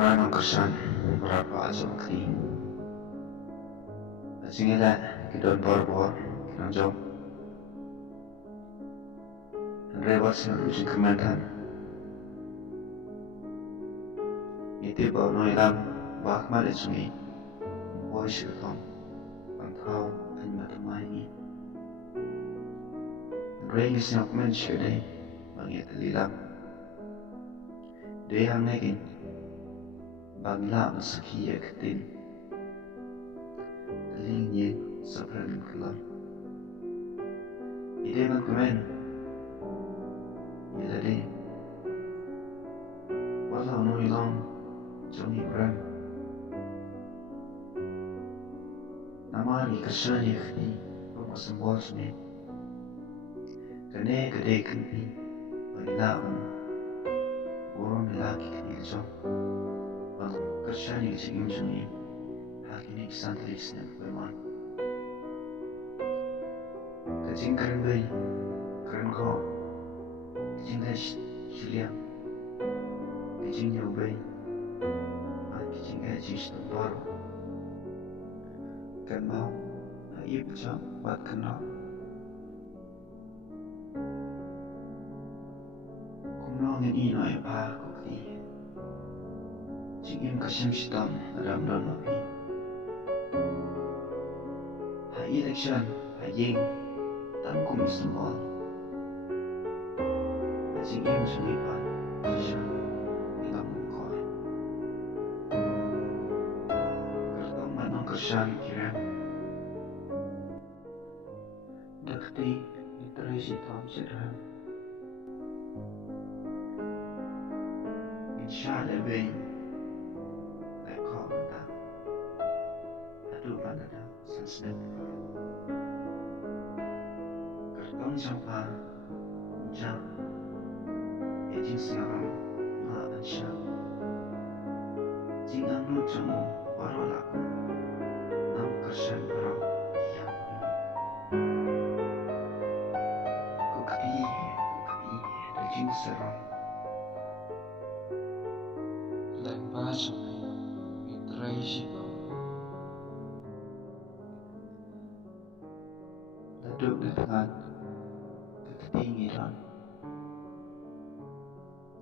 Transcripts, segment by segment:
Rano Kersan berapa asal kini Singila kita bor kita jom Rewas yang uji kementan Itu bawa noilam bak malik sungi Voice ketong Pantau dan matamai ini Rengis yang kumensyur ni Bangit lilam Dia yang negin Bangla masakiya ketin Telingnya sabran kelam Ide man kumen Yadade Walau noilam Jongi bram Namari kersani khni Pemasam bosme Kane kade kni Bangla Burung lelaki kni jom Kershani kecil jungi, hakini santri senen berman. Kecing keren bay, keren kau, kecing das cilian, kecing jauh bay, kecing kecil baru. Kan mau, ia pecah buat kenal. Kumau ni ino ya pak kukti. Jingin kasih sitam dalam nabi. Hai election, hai yeng, tangkum semua. Jingin sunipan, kasih dalam kau. Kertong manong kersan kiram. Dakti literasi tam sedang. Insyaallah baik. Pada sensitif Kertong sampai Jam Ejing siaram Maafkan syam Jingan lucamu Warolaku Nam kersan berau Kiam Kukti Dajing seram Dan bahasa Mitrai syibam Duduk di tengah ketinggian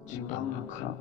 Jintang nak kerap